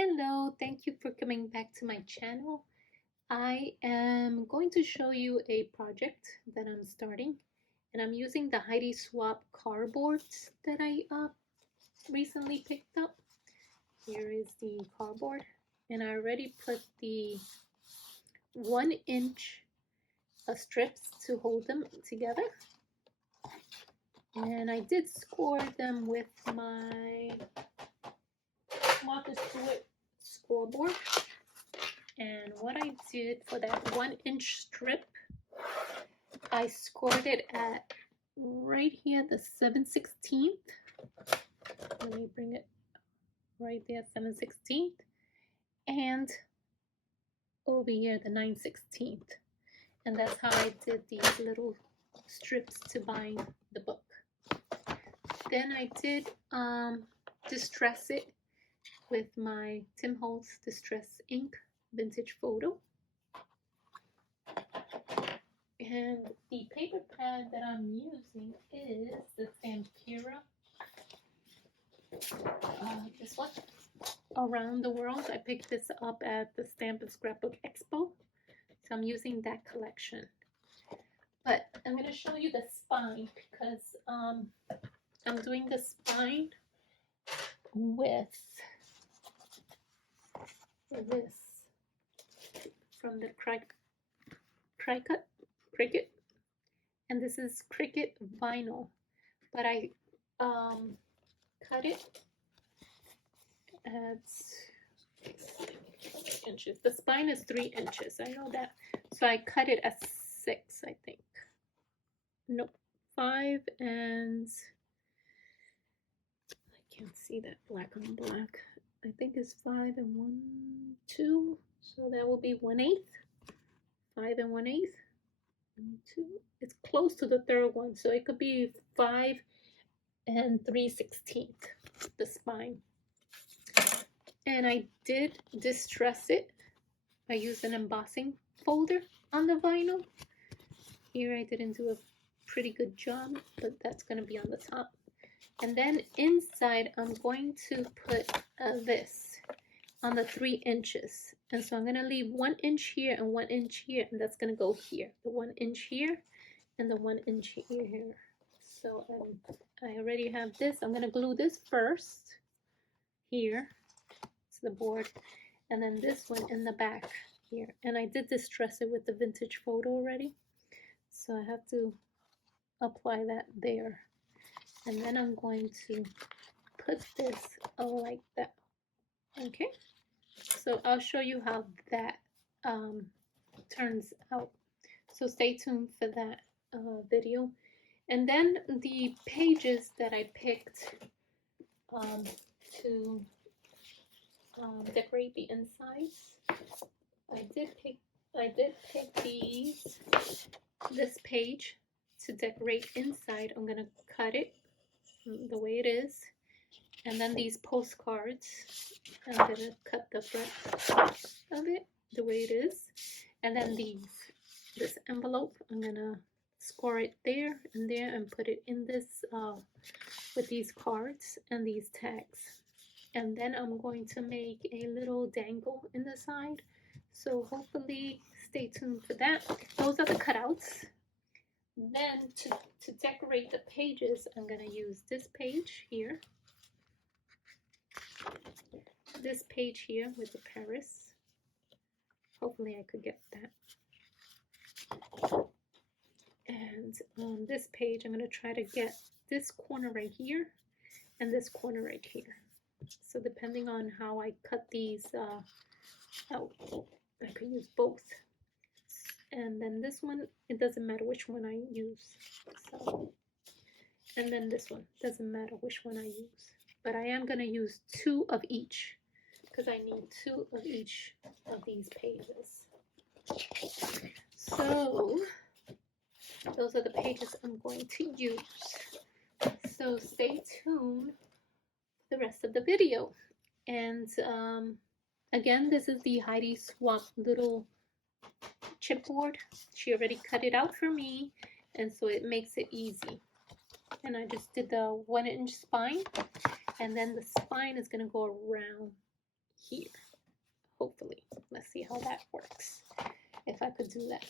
Hello, thank you for coming back to my channel. I am going to show you a project that I'm starting, and I'm using the Heidi Swapp cardboards that I recently picked up. Here is the cardboard, and I already put the 1-inch strips to hold them together. And I did score them with my Martha Stewart scoreboard. And what I did for that 1-inch strip, I scored it at right here, the 7/16. Let me bring it right there, 7/16. And over here, the 9/16. And that's how I did these little strips to bind the book. Then I did distress it with my Tim Holtz Distress Ink Vintage Photo. And the paper pad that I'm using is the Stampira. This one, Around the World. I picked this up at the Stamp and Scrapbook Expo. So I'm using that collection. But I'm going to show you the spine because I'm doing the spine with this from the Cricut, and this is Cricut vinyl, but I cut it at 3 inches. The spine is 3 inches, I know that, so I cut it at 6, I think. Nope, 5, and I can't see that black on black. I think it's 5 and 1, 2, so that will be 1/8. 5 and 1/8. 1, 2. It's close to the third one, so it could be 5 and 3/16, the spine. And I did distress it. I used an embossing folder on the vinyl. Here I didn't do a pretty good job, but that's going to be on the top. And then inside I'm going to put this on the 3 inches. And so I'm going to leave 1 inch here and 1 inch here, and that's going to go here. The 1 inch here and the 1 inch here. So I already have this. I'm going to glue this first here to the board, and then this one in the back here. And I did distress it with the Vintage Photo already, so I have to apply that there. And then I'm going to put this like that. Okay, so I'll show you how that turns out. So stay tuned for that video. And then the pages that I picked to decorate the insides, I did pick this page to decorate inside. I'm gonna cut it the way it is, and then these postcards, I'm gonna cut the front of it the way it is, and then this envelope, I'm gonna score it there and there and put it in this with these cards and these tags. And then I'm going to make a little dangle in the side, so hopefully stay tuned for that. Those are the cutouts. Then to decorate the pages, I'm going to use this page here, this page here with the Paris. Hopefully I could get that. And on this page, I'm going to try to get this corner right here and this corner right here. So depending on how I cut these out, I could use both. And then this one, it doesn't matter which one I use. So, and then this one, doesn't matter which one I use. But I am going to use 2 of each, because I need 2 of each of these pages. So those are the pages I'm going to use. So stay tuned for the rest of the video. And again, this is the Heidi Swapp little chipboard. She already cut it out for me, and so it makes it easy. And I just did the 1-inch spine, and then the spine is going to go around here. how that works, if I could do that.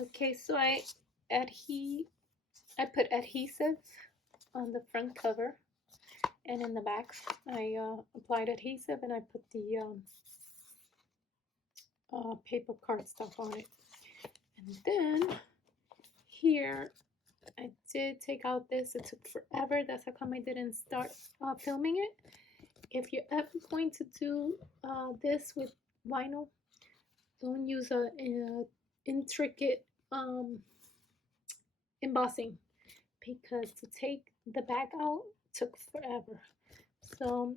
Okay, so I put adhesive on the front cover, and in the back I applied adhesive, and I put the paper cardstock on it. And then here I did take out this. It took forever. That's how come I didn't start filming it. If you're ever going to do this with vinyl, don't use a intricate embossing, because to take the back out took forever. So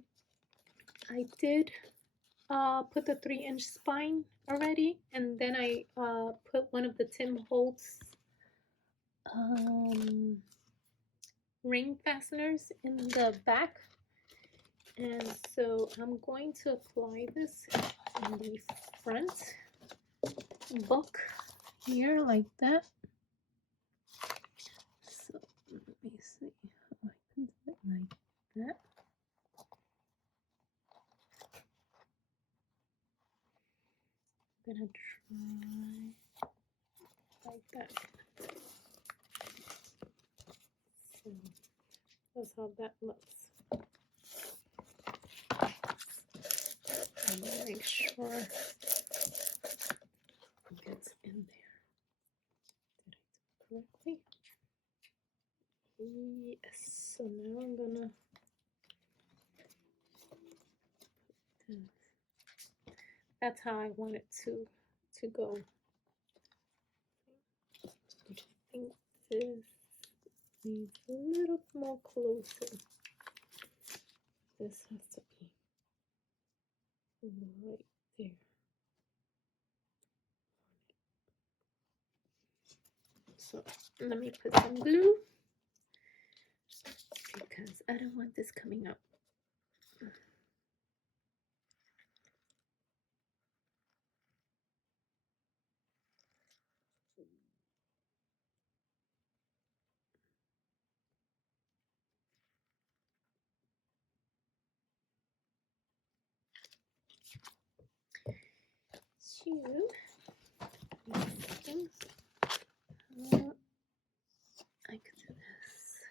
I did put the 3-inch spine already, and then I put one of the Tim Holtz ring fasteners in the back. And so I'm going to apply this in the front book here, like that. So let me see how I can do it like that. I'm gonna try like that. So that's how that looks. I'm gonna make sure it gets in there. Did I do it correctly? Yes. So now I'm gonna put this. That's how I want it to go. I think this needs a little more closer. This has to be right there. So let me put some glue, because I don't want this coming up. I could do this.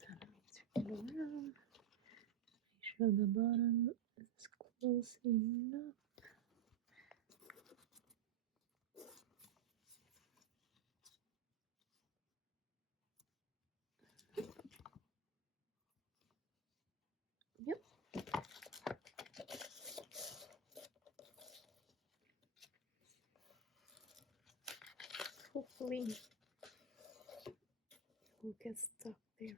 Turn it around. Make sure the bottom is close enough. Yep. Hopefully it will get stuck there.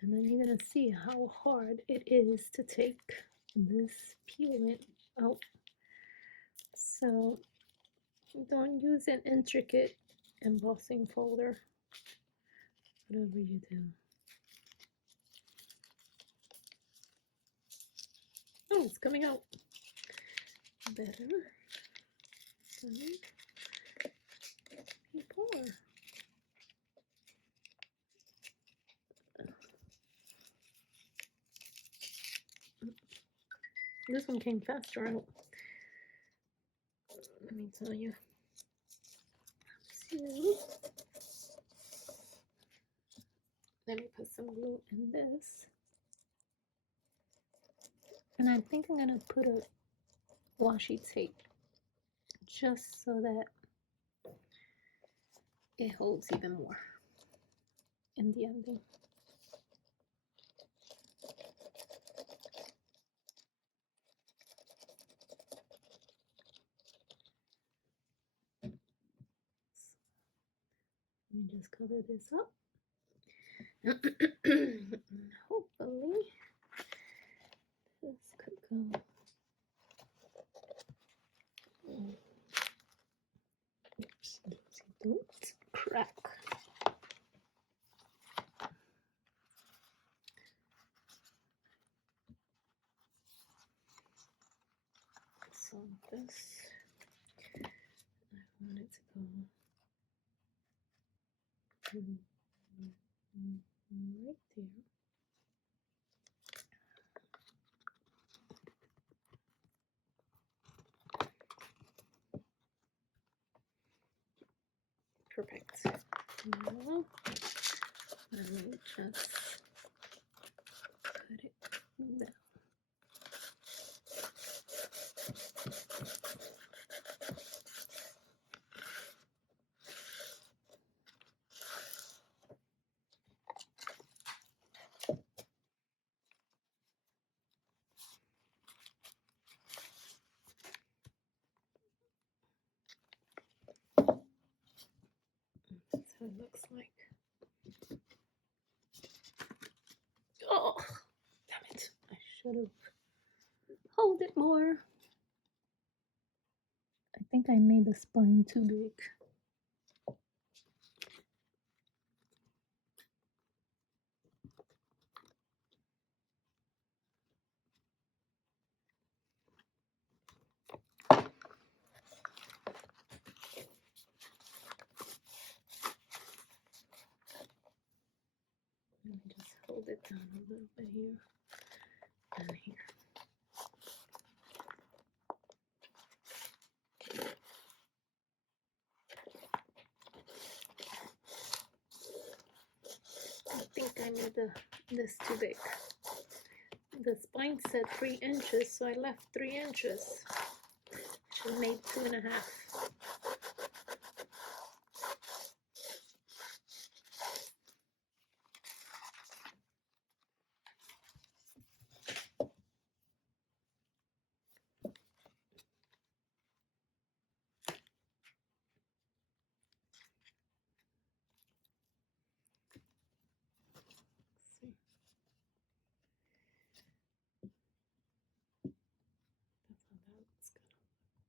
And then you're gonna see how hard it is to take this peelant out. So don't use an intricate embossing folder, whatever you do. Oh, it's coming out better than before. This one came faster out. Let me tell you. So, let me put some glue in this. And I think I'm gonna put a washi tape just so that it holds even more in the ending. Let me just cover this up. Hopefully this could go. Oops, don't crack. So this want it to go right there. Perfect. Now, let me just cut it down. That's how it looks like. Oh, damn it. I should have held it more. I think I made the spine too big. Let me just hold it down a little bit here and here. I think I made this too big. The spine said 3 inches, so I left 3 inches. Should have made 2.5.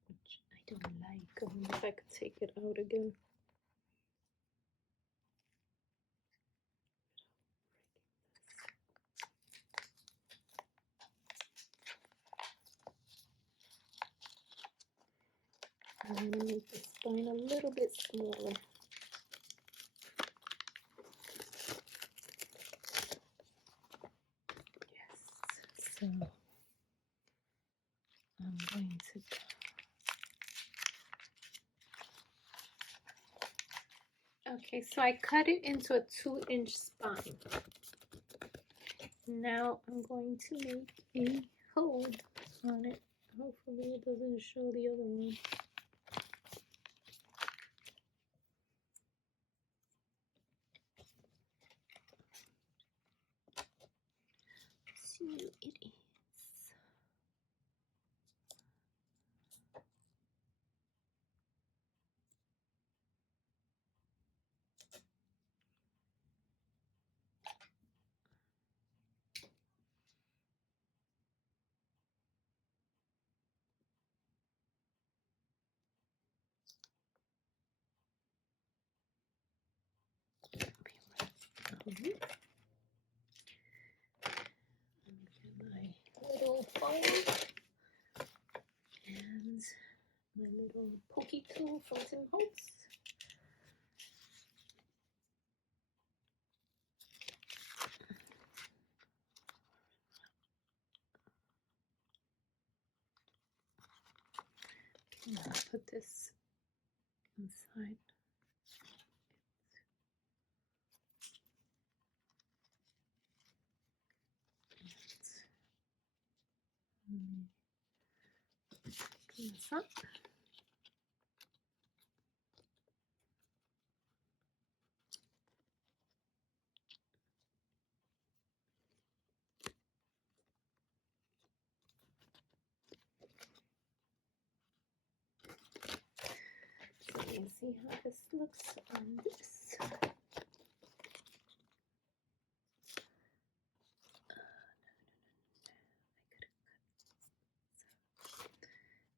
Which I don't like. I wonder if I could take it out again. I'm going to make the spine a little bit smaller. Yes. So I'm going to okay, so I cut it into a 2-inch spine. Now I'm going to make a hole on it. Hopefully it doesn't show the other one. So it is. Get my little phone and my little pokey tool from Tim Holtz. I'll put this inside. Clean this up. So you can see how this looks on this.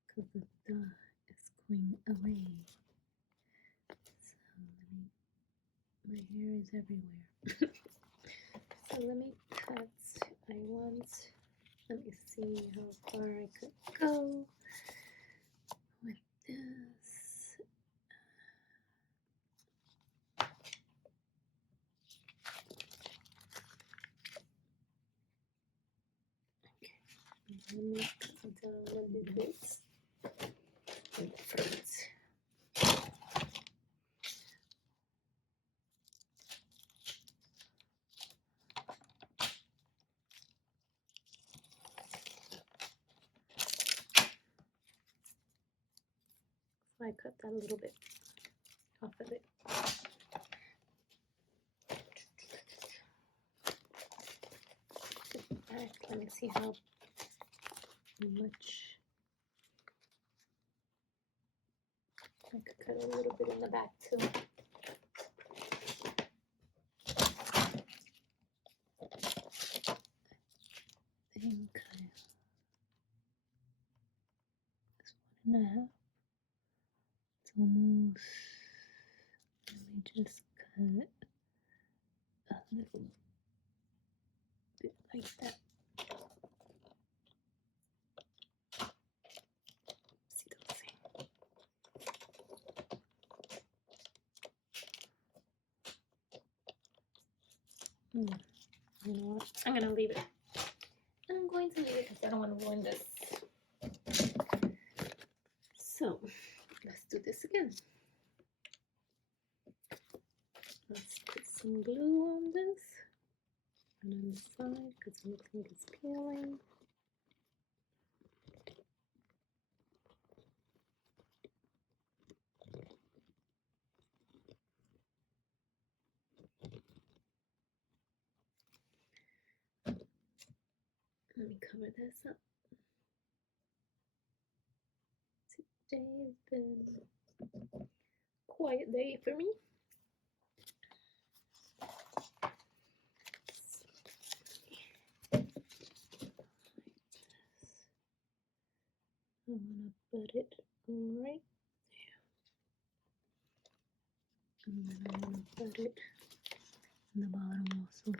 Because the duh is going away. So my hair is everywhere. So let me cut. Let me see how far I could go with this. gonna do this in the front. I cut that a little bit off of it. Back. Let me see how much I could cut a little bit in the back too. I think it's 1.5. It's almost. Let me just cut a little bit like that. You know what? I'm gonna leave it. I'm going to leave it because I don't want to ruin this. So let's do this again. Let's put some glue on this and on the side because it looks like it's peeling. Let me cover this up. Today's been a quiet day for me. I want to put it right there. And then I want to put it in the bottom also.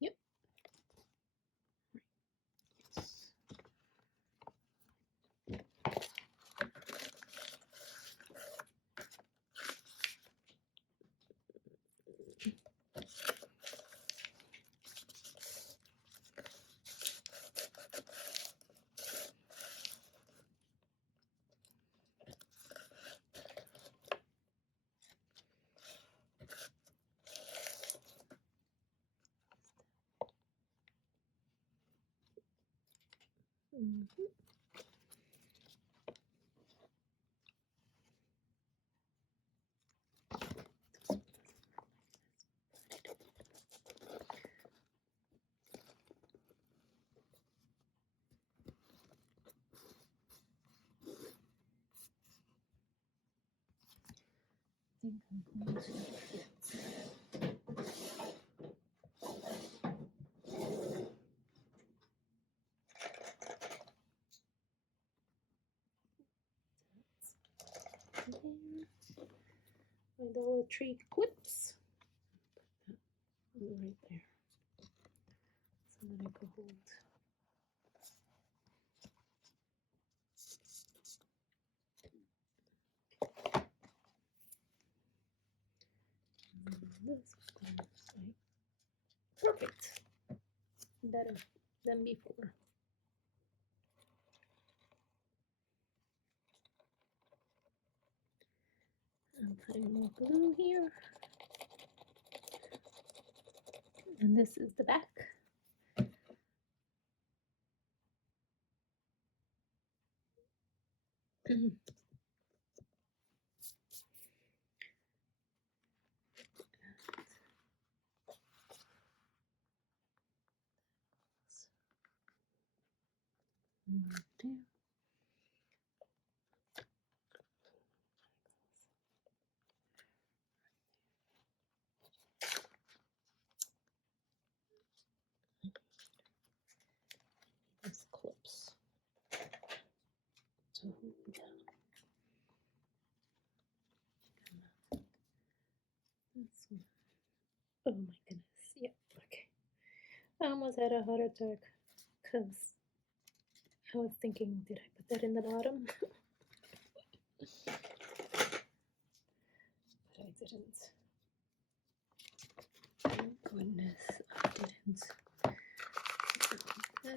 Yep. I think I'm going to my Dollar Tree clips. Put that right there so that I can hold. Perfect. Better than before. I'm putting more glue here. And this is the back. Right there. These clips to hold down. This one. Oh my goodness. Yeah. Okay. I almost had a heart attack because I was thinking, did I put that in the bottom? But I didn't. Thank goodness I didn't. This.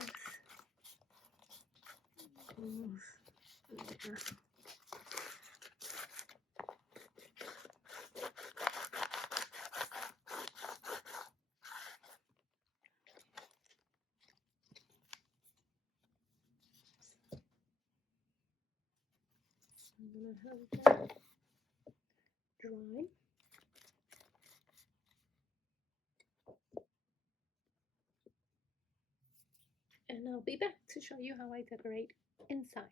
There. I'm gonna have that dry. And I'll be back to show you how I decorate inside.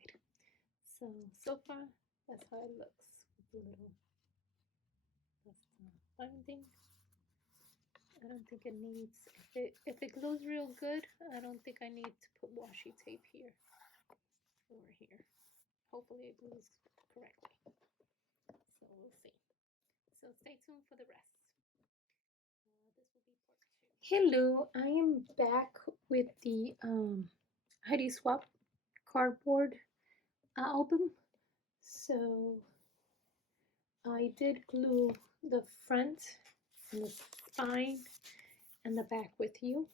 So far, that's how it looks with the little binding. I don't think it needs, if it glues real good, I don't think I need to put washi tape here or here. Hopefully it glues correctly. So we'll see. So stay tuned for the rest. This will be part 2. Hello, I am back with the Heidi Swapp cardboard album. So I did glue the front and the spine and the back with you,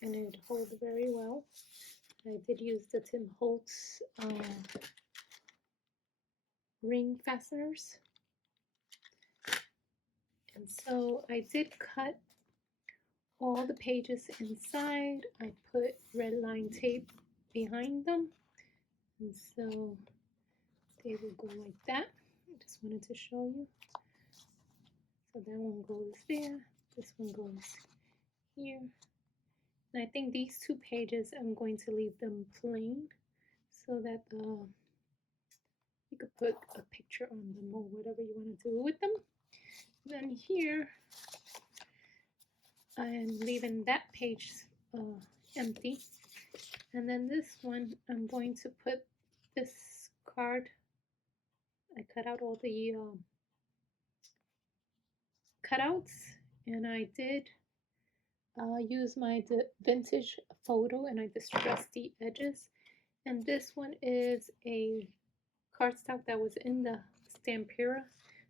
and it held very well. I did use the Tim Holtz ring fasteners. And so I did cut all the pages inside. I put red line tape behind them, and so they will go like that. I just wanted to show you. So that one goes there, this one goes here. And I think these 2 pages I'm going to leave them plain so that you could put a picture on them or whatever you want to do with them. Then here I am leaving that page empty, and then this one I'm going to put this card. I cut out all the cutouts, and I did use my vintage photo, and I distressed the edges. And this one is a cardstock that was in the Stampera,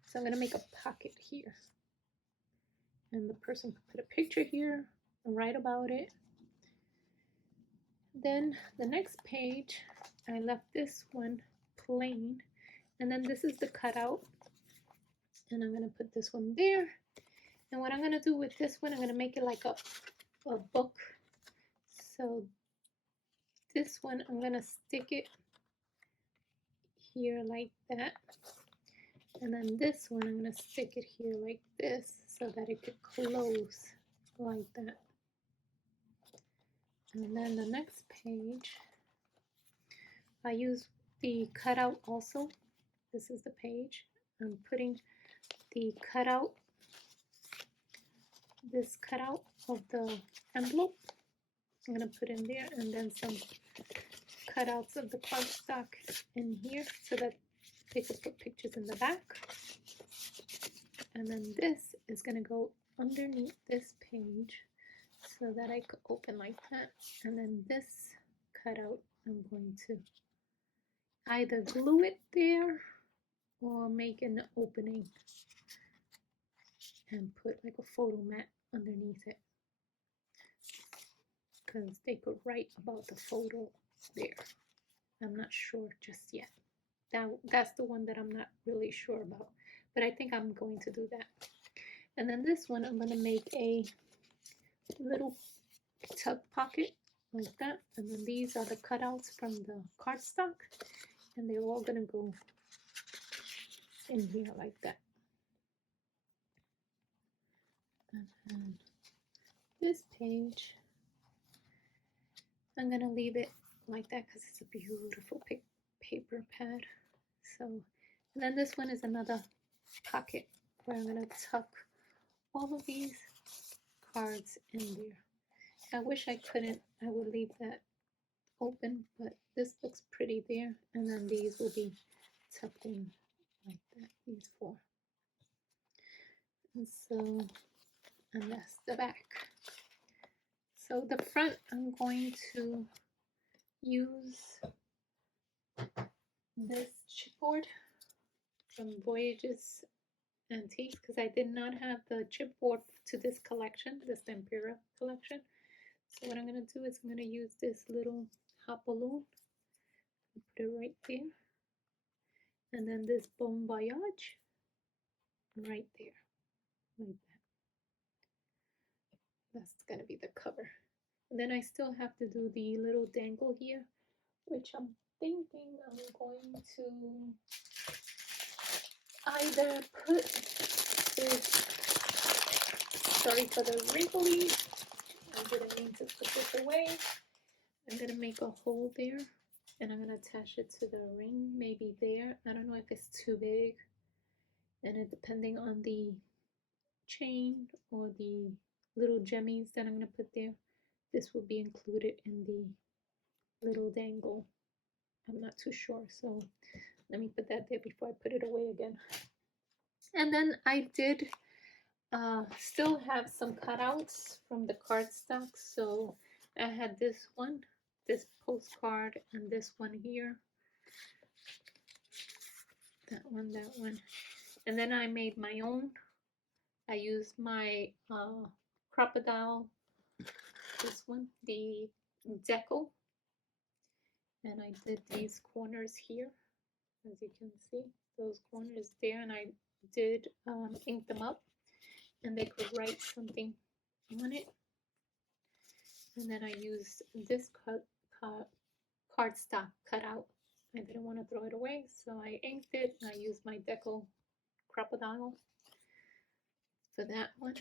so I'm going to make a pocket here, and the person could put a picture here and write about it. Then the next page I left this one plain, and then this is the cutout, and I'm going to put this one there. And what I'm going to do with this one, I'm going to make it like a book. So this one I'm going to stick it here like that, and then this one I'm going to stick it here like this so that it could close like that. And then the next page I use the cutout also. This is the page. I'm putting the cutout, this cutout of the envelope I'm going to put in there, and then some cutouts of the cardstock in here so that they could put pictures in the back. And then this is going to go underneath this page so that I could open like that. And then this cutout I'm going to either glue it there or make an opening and put like a photo mat underneath it, because they could write about the photo there. I'm not sure just yet. That's the one that I'm not really sure about, but I think I'm going to do that. And then this one I'm going to make a little tug pocket like that, and then these are the cutouts from the cardstock, and they're all going to go in here like that. And then this page I'm going to leave it like that because it's a beautiful paper pad. So, and then this one is another pocket where I'm going to tuck all of these cards in there. I wish I couldn't, I would leave that open, but this looks pretty there. And then these will be tucked in like that, these 4. And so, and that's the back. So the front, I'm going to use this chipboard from Voyages Antiques because I did not have the chipboard to this collection, this Tempera collection. So what I'm going to do is I'm going to use this little hot balloon, put it right there, and then this Bon Voyage right there, like that. That's going to be the cover. And then I still have to do the little dangle here, which I'm thinking I'm going to either put this, sorry for the wrinkly, I didn't mean to put this away. I'm going to make a hole there and I'm going to attach it to the ring, maybe there. I don't know if it's too big, and it depending on the chain or the little jemmies that I'm going to put there, this will be included in the little dangle. I'm not too sure, so let me put that there before I put it away again. And then I did still have some cutouts from the cardstock. So I had this one, this postcard, and this one here. That one. And then I made my own. I used my crocodile, this one, the deco. And I did these corners here, as you can see, those corners there. And I did ink them up, and they could write something on it. And then I used this cardstock cutout. I didn't want to throw it away, so I inked it. And I used my deco crocodile for that one.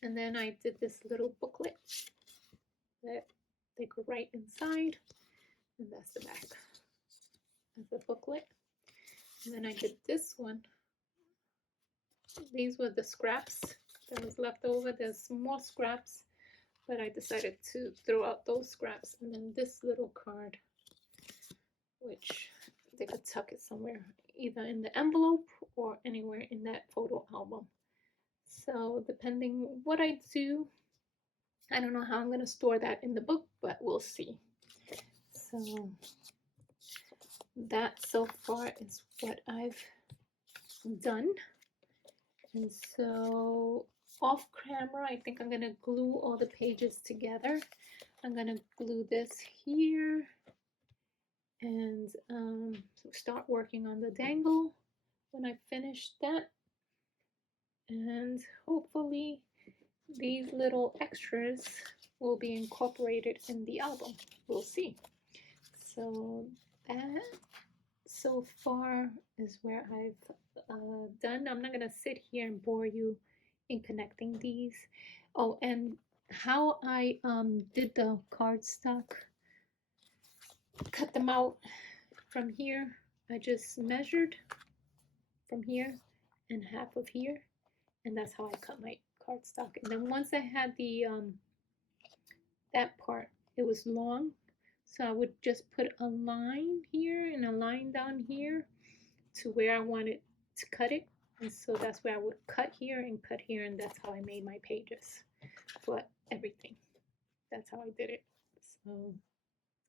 And then I did this little booklet that they could write inside, and that's the back of the booklet. And then I did this one. These were the scraps that was left over. There's more scraps, but I decided to throw out those scraps. And then this little card, which they could tuck it somewhere, either in the envelope or anywhere in that photo album. So depending what I do, I don't know how I'm going to store that in the book, but we'll see. So that so far is what I've done. And so off camera, I think I'm going to glue all the pages together. I'm going to glue this here and start working on the dangle when I finish that. And hopefully these little extras will be incorporated in the album. We'll see. So that so far is where I've done. I'm not going to sit here and bore you in connecting these. Oh, and how I did the cardstock, cut them out from here. I just measured from here and half of here, and that's how I cut my cardstock. And then once I had the that part, it was long, so I would just put a line here and a line down here to where I wanted to cut it. And so that's where I would cut here, and that's how I made my pages for everything. That's how I did it. So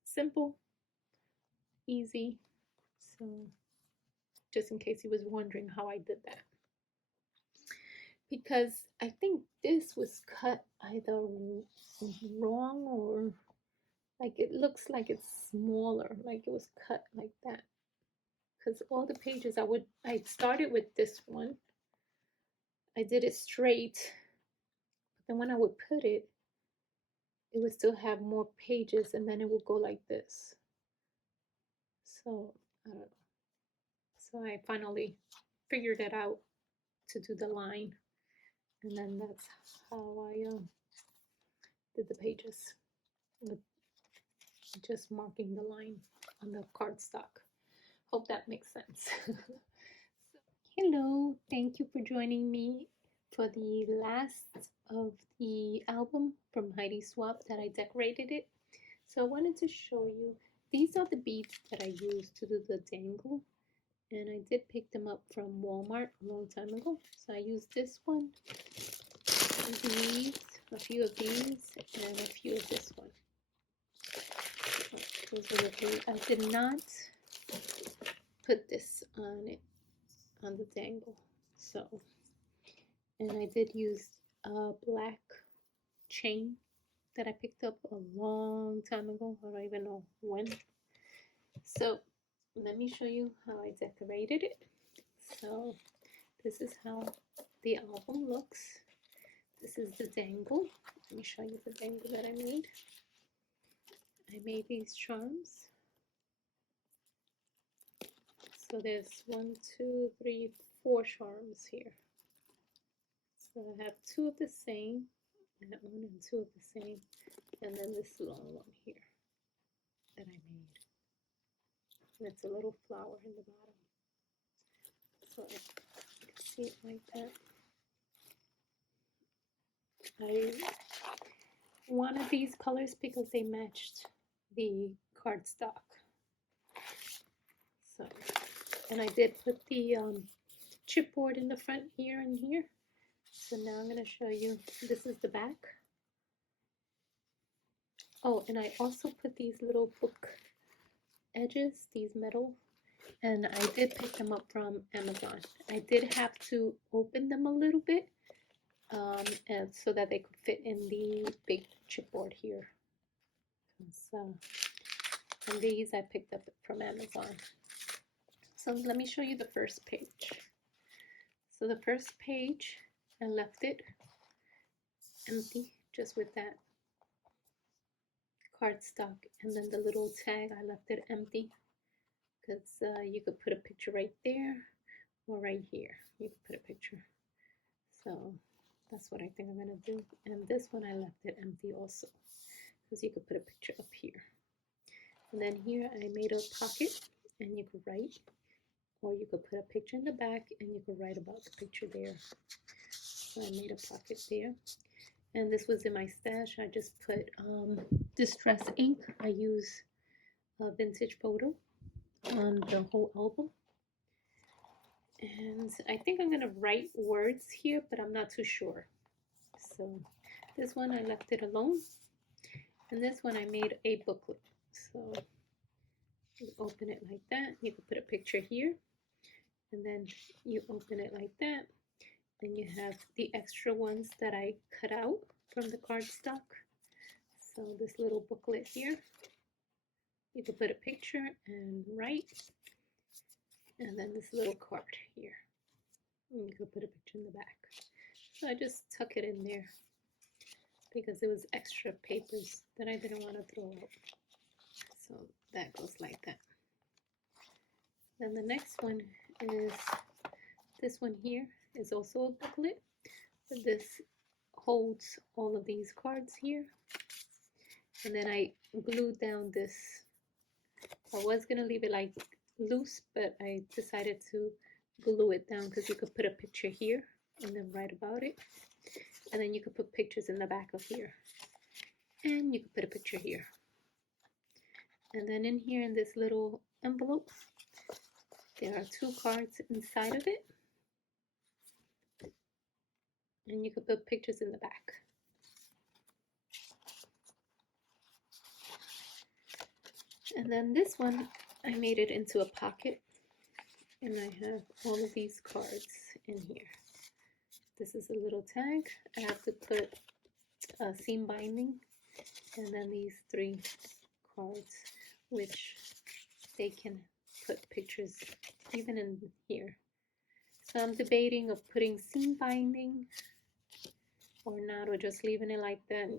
simple, easy. So just in case you was wondering how I did that, because I think this was cut either wrong or like it looks like it's smaller, like it was cut like that. Because all the pages I started with this one, I did it straight, but then when I would put it, it would still have more pages, and then it would go like this. So I don't know. So I finally figured it out to do the line, and then that's how I did the pages, with just marking the line on the cardstock. Hope that makes sense. Hello, thank you for joining me for the last of the album from Heidi Swapp that I decorated it. So I wanted to show you, these are the beads that I used to do the dangle, and I did pick them up from Walmart a long time ago. So I used this one, these, a few of these and a few of this one. Those are the three. I did not put this on it, on the dangle. So, and I did use a black chain that I picked up a long time ago. I don't even know when. So let me show you how I decorated it. So this is how the album looks. This is the dangle. Let me show you the dangle that I made. I made these charms. So there's 1, 2, 3, 4 charms here. So I have 2 of the same, and 1 and 2 of the same, and then this long one here that I made. And it's a little flower in the bottom. So you can see it like that. I wanted these colors because they matched the cardstock. So, and I did put the chipboard in the front here and here. So now I'm going to show you, this is the back. Oh, and I also put these little book edges, these metal, and I did pick them up from Amazon. I did have to open them a little bit, and so that they could fit in the big chipboard here. So, and these I picked up from Amazon. So let me show you the first page. So the first page, I left it empty, just with that cardstock, and then the little tag, I left it empty because you could put a picture right there or right here. You could put a picture. So that's what I think I'm gonna do. And this one I left it empty also because you could put a picture up here. And then here I made a pocket, and you could write, or you could put a picture in the back and you could write about the picture there. So I made a pocket there. And this was in my stash. I just put distress ink. I use a vintage photo on the whole album. And I think I'm gonna write words here, but I'm not too sure. So this one I left it alone. And this one I made a booklet. So you open it like that. You can put a picture here. And then you open it like that. And you have the extra ones that I cut out from the cardstock. So this little booklet here, you can put a picture and write. And then this little card here, and you can put a picture in the back. So I just tuck it in there because it was extra papers that I didn't want to throw out. So that goes like that. Then the next one is this one here. Is also a booklet, but this holds all of these cards here. And then I glued down this. I was gonna leave it like loose, but I decided to glue it down because you could put a picture here and then write about it. And then you could put pictures in the back of here. And you could put a picture here. And then in here in this little envelope, there are 2 cards inside of it. And you could put pictures in the back. And then this one, I made it into a pocket. And I have all of these cards in here. This is a little tag. I have to put a seam binding. And then these 3 cards, which they can put pictures even in here. So I'm debating of putting seam binding or not, or just leaving it like that,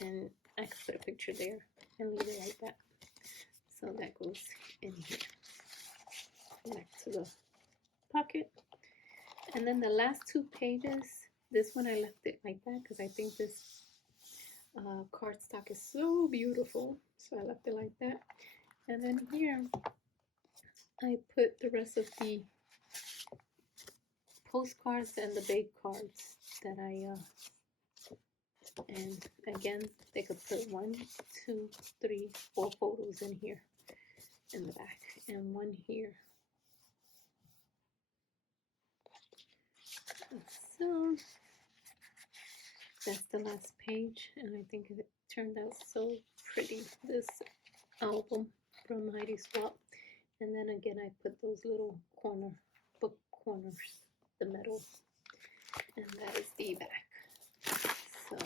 and I could put a picture there and leave it like that. So that goes in here, back to the pocket. And then the last 2 pages, this one I left it like that because I think this cardstock is so beautiful, so I left it like that. And then here I put the rest of the postcards and the big cards that I and again they could put 1, 2, 3, 4 photos in here in the back, and 1 here. So That's the last page, and I think it turned out so pretty, this album from Heidi Swapp. And then again, I put those little book corners, the metal, and that is the back. So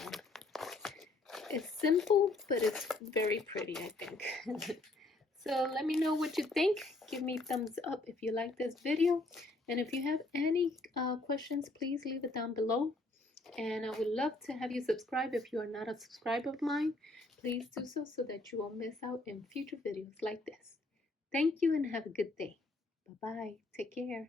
it's simple, but it's very pretty, I think. So let me know what you think. Give me thumbs up if you like this video. And if you have any questions, please leave it down below. And I would love to have you subscribe if you are not a subscriber of mine. Please do so that you won't miss out in future videos like this. Thank you and have a good day. Bye-bye. Take care.